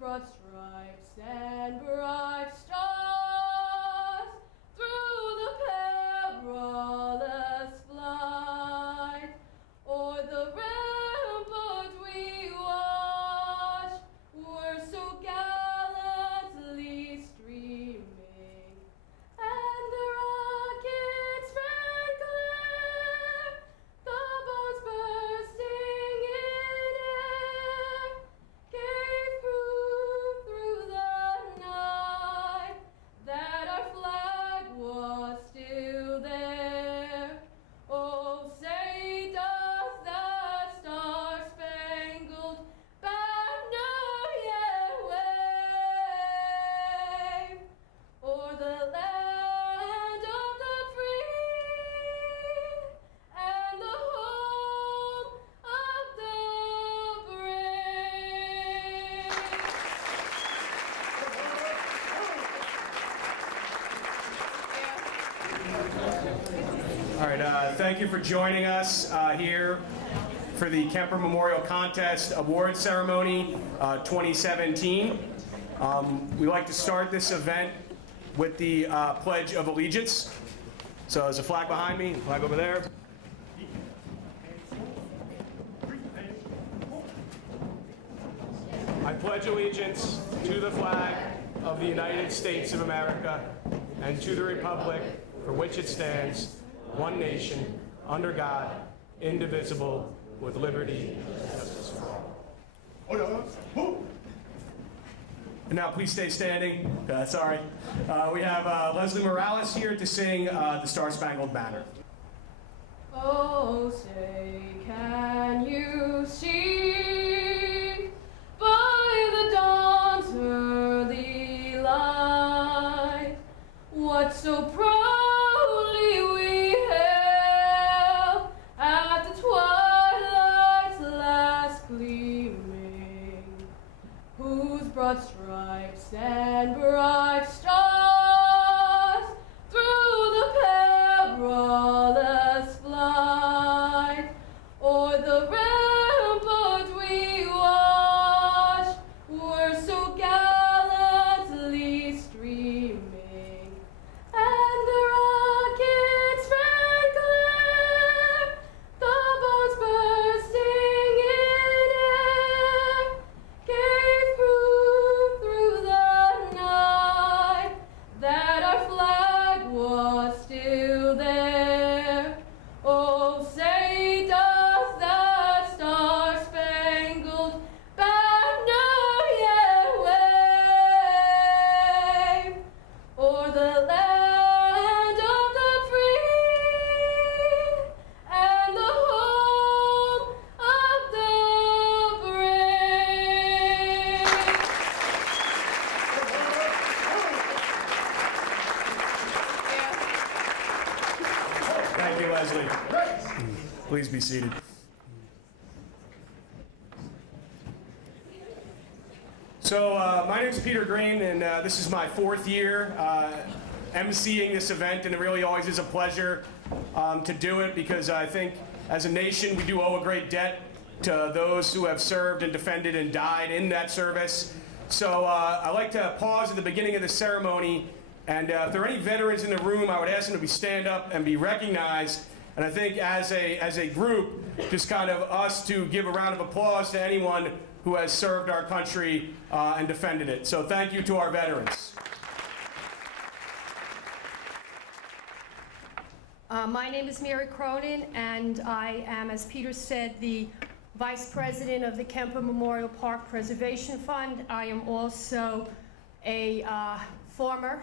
broad stripes and bright stars through the perilous flight, o'er the rampart we watched, were so gallantly streaming, and the rockets ran clear, the bombs bursting in air, gave proof through the night that our flag was still there. Oh, say does that star-spangled banner yet wave o'er the land of the free and the home of the brave? All right, thank you for joining us here for the Kemper Memorial Contest Award Ceremony 2017. We like to start this event with the Pledge of Allegiance. So there's a flag behind me, a flag over there. I pledge allegiance to the flag of the United States of America and to the republic for which it stands, one nation, under God, indivisible, with liberty and justice for all. And now please stay standing. Sorry. We have Leslie Morales here to sing the Star-Spangled Banner. Oh, say, can you see by the dawn's early light what so proudly we hailed at the twilight's last gleaming, whose broad stripes and bright stars through the perilous flight o'er the rampart we watched, were so gallantly streaming, and the rockets ran clear, the bombs bursting in air, gave proof through the night that our flag was still there. Oh, say does that star-spangled banner yet wave o'er the land of the free and the home of the brave? Thank you, Leslie. Please be seated. So my name is Peter Green, and this is my fourth year emceeing this event, and it really always is a pleasure to do it because I think as a nation we do owe a great debt to those who have served and defended and died in that service. So I like to pause at the beginning of the ceremony, and if there are any veterans in the room, I would ask them to stand up and be recognized. And I think as a group, just kind of us to give a round of applause to anyone who has served our country and defended it. So thank you to our veterans. My name is Mary Cronin, and I am, as Peter said, the Vice President of the Kemper Memorial Park Preservation Fund. I am also a former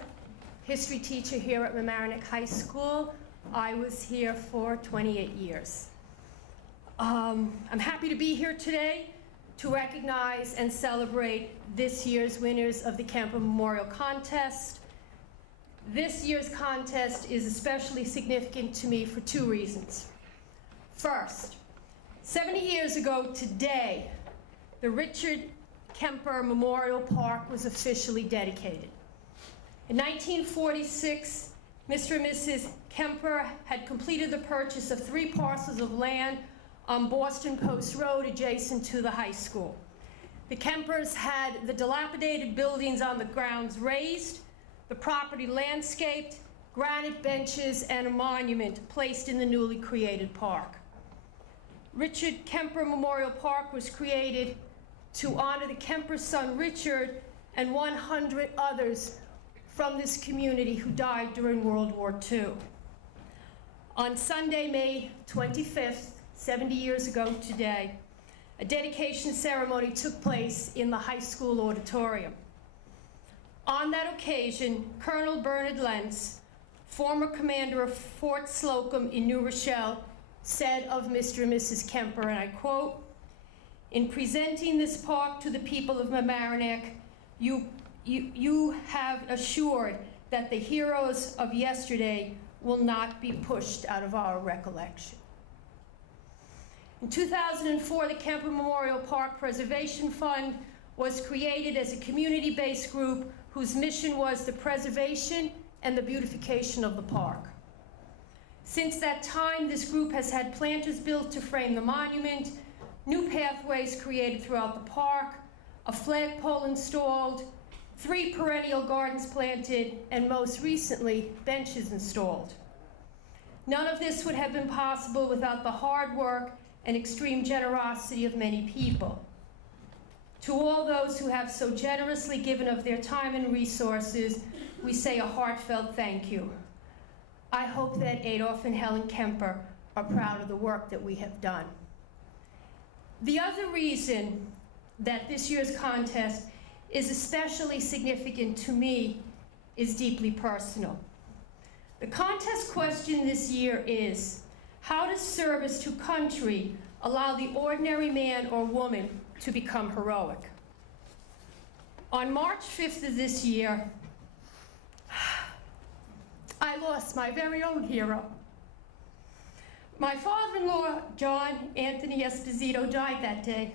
history teacher here at Mamaroneck High School. I was here for 28 years. I'm happy to be here today to recognize and celebrate this year's winners of the Kemper Memorial Contest. This year's contest is especially significant to me for two reasons. First, 70 years ago today, the Richard Kemper Memorial Park was officially dedicated. In 1946, Mr. and Mrs. Kemper had completed the purchase of 3 parcels of land on Boston Post Road adjacent to the high school. The Kempers had the dilapidated buildings on the grounds raised, the property landscaped, granite benches, and a monument placed in the newly created park. Richard Kemper Memorial Park was created to honor the Kemper's son Richard and 100 others from this community who died during World War II. On Sunday, May 25th, 70 years ago today, a dedication ceremony took place in the high school auditorium. On that occasion, Colonel Bernard Lentz, former commander of Fort Slocum in New Rochelle, said of Mr. and Mrs. Kemper, and I quote, "In presenting this park to the people of Mamaroneck, you have assured that the heroes of yesterday will not be pushed out of our recollection." In 2004, the Kemper Memorial Park Preservation Fund was created as a community-based group whose mission was the preservation and the beautification of the park. Since that time, this group has had planters built to frame the monument, new pathways created throughout the park, a flagpole installed, 3 perennial gardens planted, and most recently, benches installed. None of this would have been possible without the hard work and extreme generosity of many people. To all those who have so generously given of their time and resources, we say a heartfelt thank you. I hope that Adolf and Helen Kemper are proud of the work that we have done. The other reason that this year's contest is especially significant to me is deeply personal. The contest question this year is, how does service to country allow the ordinary man or woman to become heroic? On March 5th of this year, I lost my very own hero. My father-in-law, John Anthony Esposito, died that day,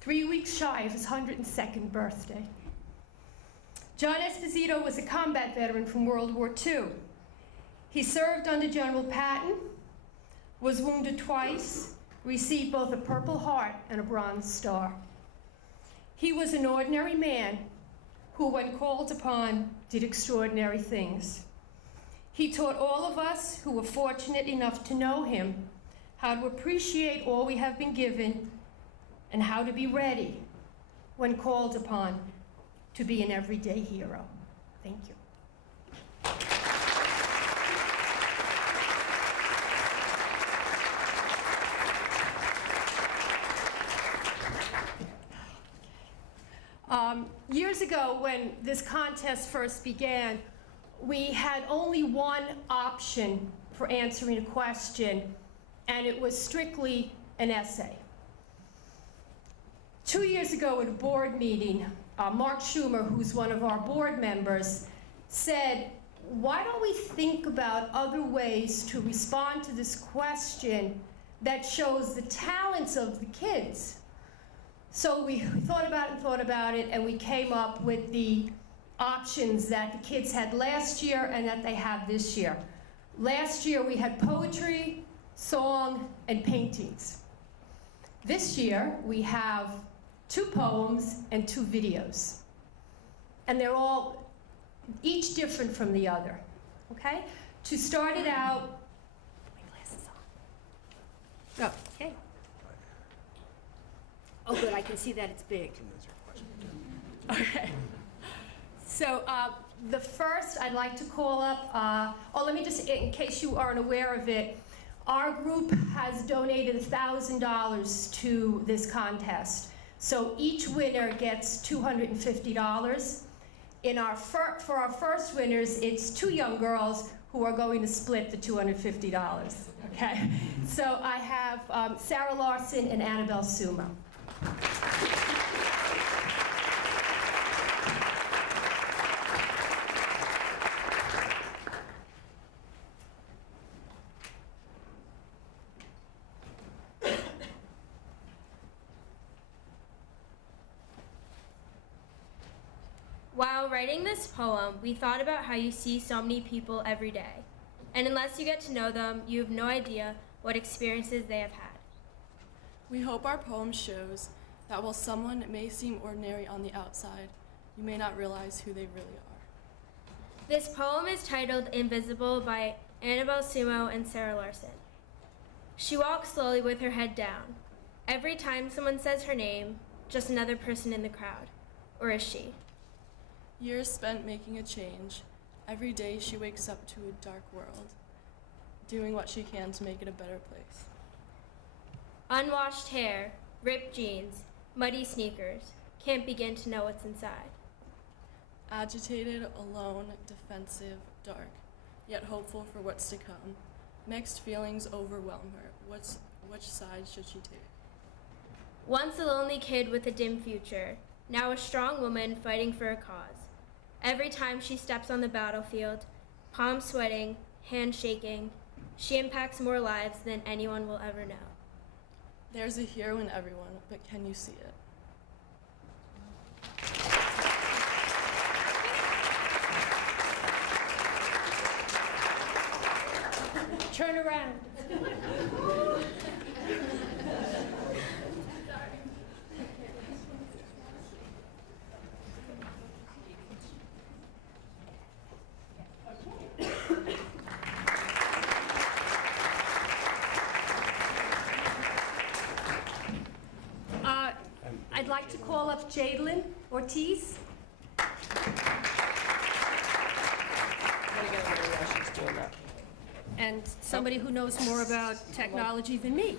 3 weeks shy of his 102nd birthday. John Esposito was a combat veteran from World War II. He served under General Patton, was wounded twice, received both a Purple Heart and a Bronze Star. He was an ordinary man who, when called upon, did extraordinary things. He taught all of us who were fortunate enough to know him how to appreciate all we have been given and how to be ready when called upon to be an everyday hero. Thank you. Years ago, when this contest first began, we had only one option for answering a question, and it was strictly an essay. 2 years ago at a board meeting, Mark Schumer, who's one of our board members, said, why don't we think about other ways to respond to this question that shows the talents of the kids? So we thought about it, and we came up with the options that the kids had last year and that they have this year. Last year we had poetry, song, and paintings. This year we have 2 poems and 2 videos. And they're all each different from the other, okay? To start it out, my glasses on. Oh, okay. Oh, good, I can see that it's big. Okay. So the first I'd like to call up, let me just, in case you aren't aware of it, our group has donated $1,000 to this contest. So each winner gets $250. For our first winners, it's 2 young girls who are going to split the $250, okay? So I have Sarah Larson and Annabelle Suma. While writing this poem, we thought about how you see so many people every day. And unless you get to know them, you have no idea what experiences they have had. We hope our poem shows that while someone may seem ordinary on the outside, you may not realize who they really are. This poem is titled Invisible by Annabelle Sumo and Sarah Larson. She walks slowly with her head down. Every time someone says her name, just another person in the crowd. Or is she? Years spent making a change. Every day she wakes up to a dark world, doing what she can to make it a better place. Unwashed hair, ripped jeans, muddy sneakers, can't begin to know what's inside. Agitated, alone, defensive, dark, yet hopeful for what's to come. Mixed feelings overwhelm her. Which side should she take? Once a lonely kid with a dim future, now a strong woman fighting for a cause. Every time she steps on the battlefield, palms sweating, hands shaking, she impacts more lives than anyone will ever know. There's a hero in everyone, but can you see it? Turn around. I'd like to call up Jadlyn Ortiz. And somebody who knows more about technology than me.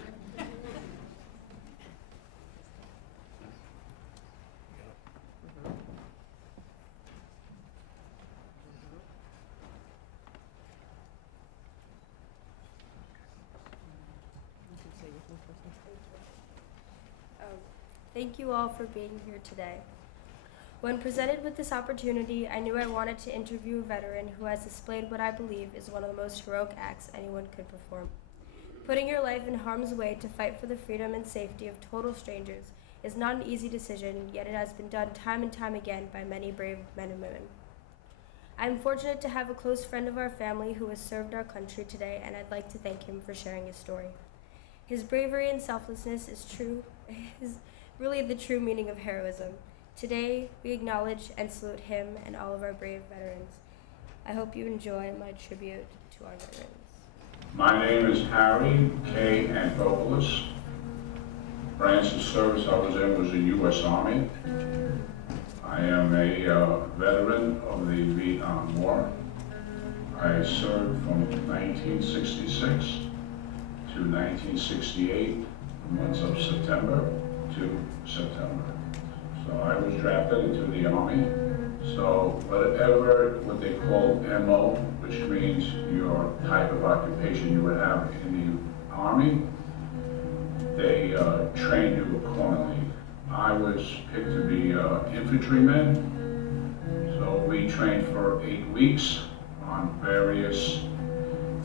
Thank you all for being here today. When presented with this opportunity, I knew I wanted to interview a veteran who has displayed what I believe is one of the most heroic acts anyone could perform. Putting your life in harm's way to fight for the freedom and safety of total strangers is not an easy decision, yet it has been done time and time again by many brave men and women. I am fortunate to have a close friend of our family who has served our country today, and I'd like to thank him for sharing his story. His bravery and selflessness is really the true meaning of heroism. Today, we acknowledge and salute him and all of our brave veterans. I hope you enjoy my tribute to our veterans. My name is Harry K. Antopoulos. Branch of service I was in was the U.S. Army. I am a veteran of the Vietnam War. I served from 1966 to 1968, the months of September to September. So I was drafted into the Army. So whatever what they call MO, which means your type of occupation you would have in the Army, they train you accordingly. I was picked to be infantryman. So we trained for 8 weeks on various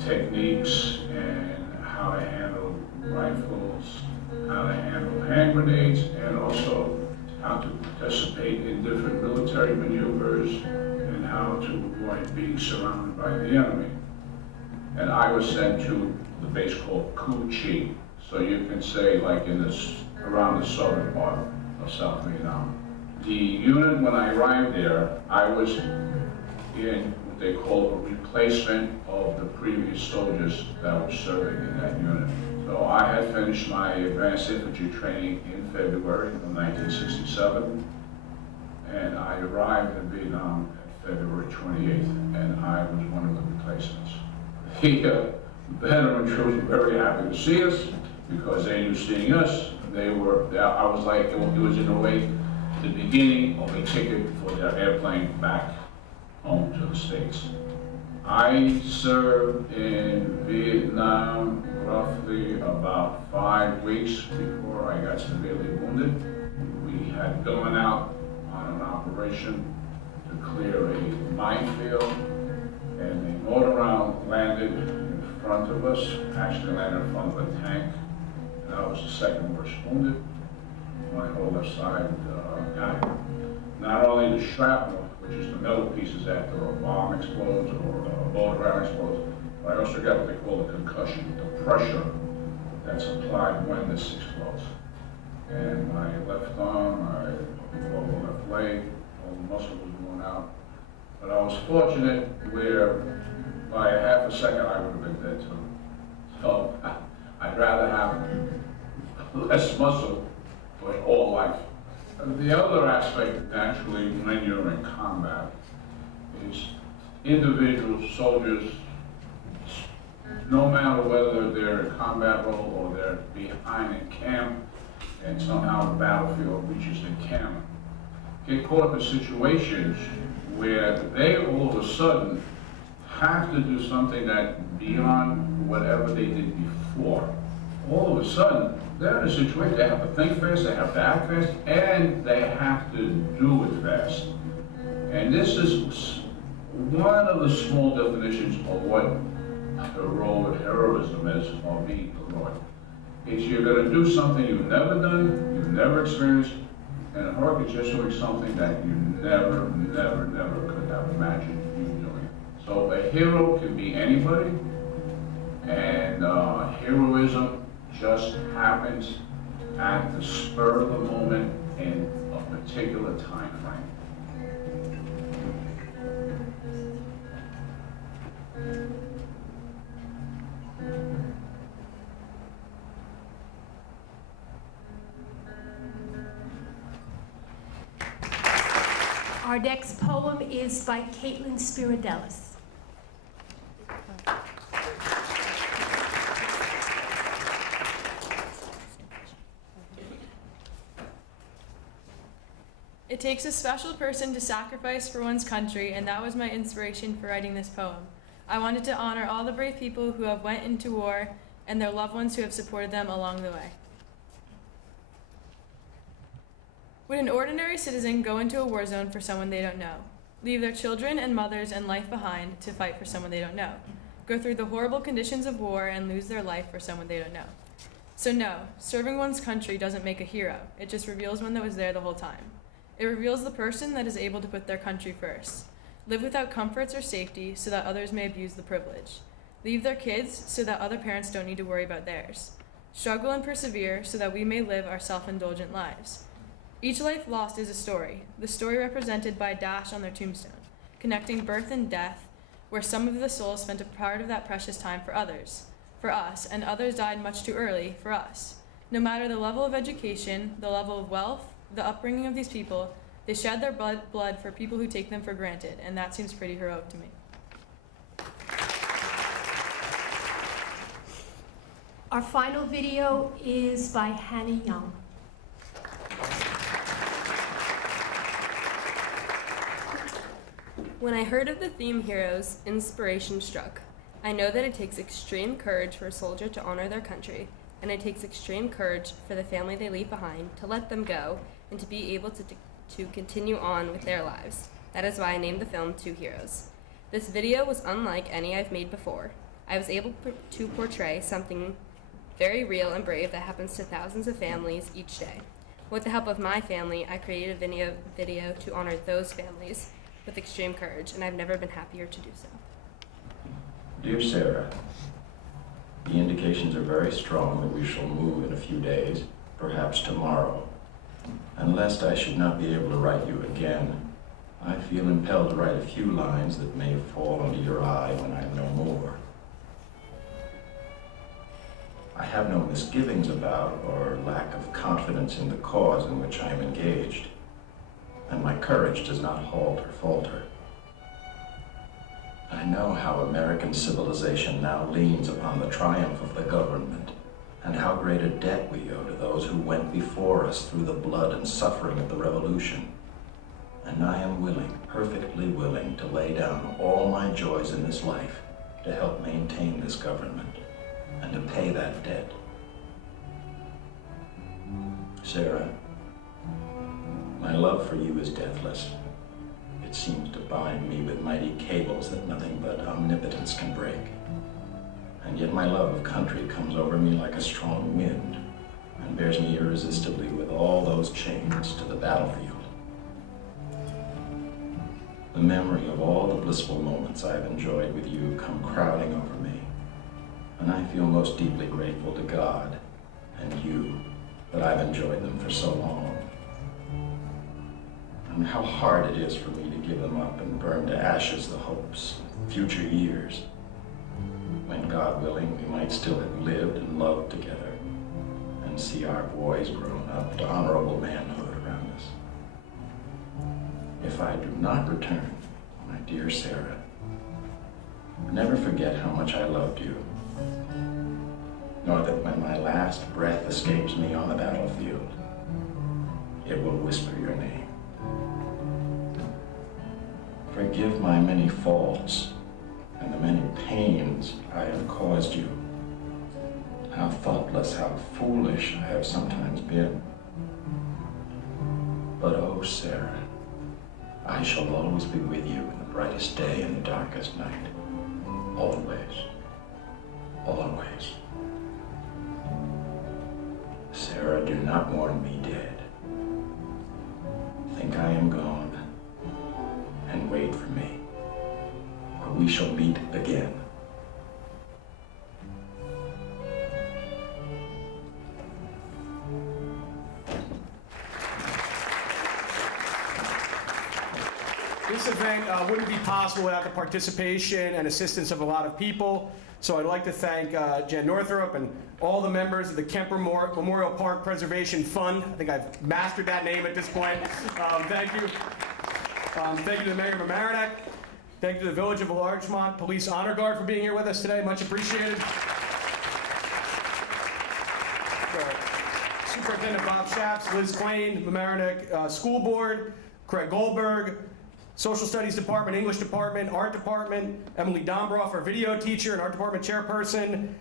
techniques and how to handle rifles, how to handle hand grenades, and also how to participate in different military maneuvers and how to avoid being surrounded by the enemy. And I was sent to the base called Cu Chi. So you can say like in this, around the southern part of South Vietnam. The unit, when I arrived there, I was in what they call a replacement of the previous soldiers that were serving in that unit. So I had finished my advanced infantry training in February of 1967, and I arrived in Vietnam at February 28th, and I was one of the replacements. The veteran troops were very happy to see us because they knew seeing us, I was like, it was in a way the beginning of a ticket for their airplane back home to the States. I served in Vietnam roughly about 5 weeks before I got severely wounded. We had gone out on an operation to clear a minefield, and a mortar round landed in front of us, actually landed in front of a tank, and I was the second worst wounded. My whole left side got not only the shrapnel, which is the metal pieces after a bomb explodes or a mortar round explodes, but I also got what they call a concussion, the pressure that's applied when this explodes. and my left arm, my lower left leg, all the muscle was worn out. But I was fortunate where by a half a second I would have been dead too. So I'd rather have less muscle for all life. The other aspect, naturally, when you're in combat, is individuals, soldiers, no matter whether they're in combat role or they're behind in camp, and somehow the battlefield reaches the camp, get caught in situations where they all of a sudden have to do something that beyond whatever they did before. All of a sudden, they're in a situation, they have to think fast, they have to act fast, and they have to do it fast. And this is one of the small definitions of what heroism is, or being heroic. It's you're going to do something you've never done, you've never experienced, and heroic is just doing something that you never could have imagined you doing. So a hero can be anybody, and heroism just happens at the spur of the moment in a particular time frame. Our next poem is by Caitlin Spiridelis. It takes a special person to sacrifice for one's country, and that was my inspiration for writing this poem. I wanted to honor all the brave people who have went into war and their loved ones who have supported them along the way. Would an ordinary citizen go into a war zone for someone they don't know? Leave their children and mothers and life behind to fight for someone they don't know? Go through the horrible conditions of war and lose their life for someone they don't know? So no, serving one's country doesn't make a hero. It just reveals one that was there the whole time. It reveals the person that is able to put their country first. Live without comforts or safety so that others may abuse the privilege. Leave their kids so that other parents don't need to worry about theirs. Struggle and persevere so that we may live our self-indulgent lives. Each life lost is a story, the story represented by a dash on their tombstone, connecting birth and death, where some of the souls spent a part of that precious time for others, for us, and others died much too early for us. No matter the level of education, the level of wealth, the upbringing of these people, they shed their blood for people who take them for granted, and that seems pretty heroic to me. Our final video is by Hannah Young. When I heard of the theme heroes, inspiration struck. I know that it takes extreme courage for a soldier to honor their country, and it takes extreme courage for the family they leave behind to let them go and to be able to continue on with their lives. That is why I named the film Two Heroes. This video was unlike any I've made before. I was able to portray something very real and brave that happens to thousands of families each day. With the help of my family, I created a video to honor those families with extreme courage, and I've never been happier to do so. Dear Sarah, the indications are very strong that we shall move in a few days, perhaps tomorrow. And lest I should not be able to write you again, I feel impelled to write a few lines that may fall under your eye when I am no more. I have no misgivings about or lack of confidence in the cause in which I am engaged, and my courage does not halt or falter. I know how American civilization now leans upon the triumph of the government, and how great a debt we owe to those who went before us through the blood and suffering of the Revolution. And I am willing, perfectly willing, to lay down all my joys in this life to help maintain this government and to pay that debt. Sarah, my love for you is deathless. It seems to bind me with mighty cables that nothing but omnipotence can break. And yet my love of country comes over me like a strong wind and bears me irresistibly with all those chains to the battlefield. The memory of all the blissful moments I have enjoyed with you come crowding over me, and I feel most deeply grateful to God and you but I've enjoyed them for so long. And how hard it is for me to give them up and burn to ashes the hopes of future years, when, God willing, we might still have lived and loved together and see our boys grown up to honorable manhood around us. If I do not return, my dear Sarah, never forget how much I loved you, nor that when my last breath escapes me on the battlefield, it will whisper your name. Forgive my many faults and the many pains I have caused you. How thoughtless, how foolish I have sometimes been. But oh, Sarah, I shall always be with you in the brightest day and the darkest night. Always. Always. Sarah, do not mourn me dead. Think I am gone, and wait for me, or we shall meet again. This event wouldn't be possible without the participation and assistance of a lot of people. So I'd like to thank Jen Northrup and all the members of the Kemper Memorial Park Preservation Fund. I think I've mastered that name at this point. Thank you. Thank you to the Mayor of Mamaroneck. Thank you to the Village of Larchmont Police Honor Guard for being here with us today. Much appreciated. Superintendent Bob Schaps, Liz Klain, Mamaroneck School Board, Craig Goldberg, Social Studies Department, English Department, Art Department, Emily Dombroff, our video teacher and Art Department chairperson,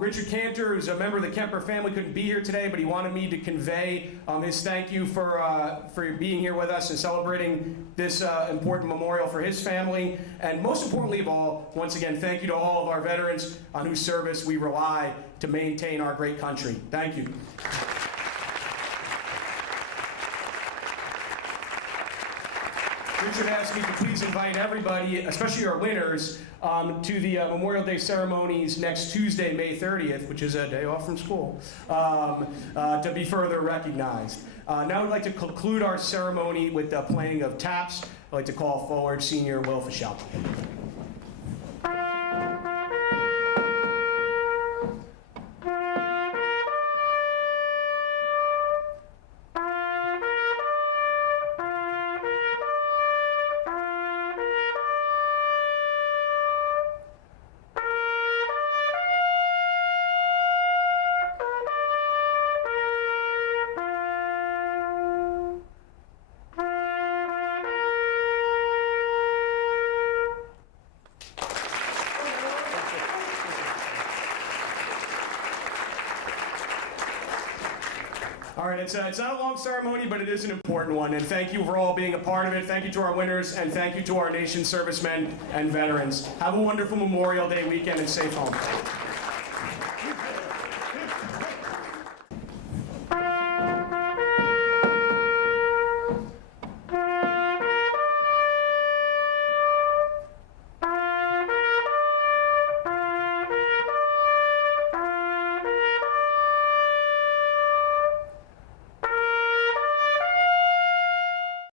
Richard Cantor, who's a member of the Kemper family, couldn't be here today, but he wanted me to convey his thank you for being here with us and celebrating this important memorial for his family. And most importantly of all, once again, thank you to all of our veterans on whose service we rely to maintain our great country. Thank you. Richard asked me to please invite everybody, especially our winners, to the Memorial Day ceremonies next Tuesday, May 30th, which is a day off from school, to be further recognized. Now we'd like to conclude our ceremony with the playing of taps. I'd like to call forward Senior Will Fischel. All right, it's not a long ceremony, but it is an important one, and thank you for all being a part of it. Thank you to our winners, and thank you to our nation's servicemen and veterans. Have a wonderful Memorial Day weekend and safe home.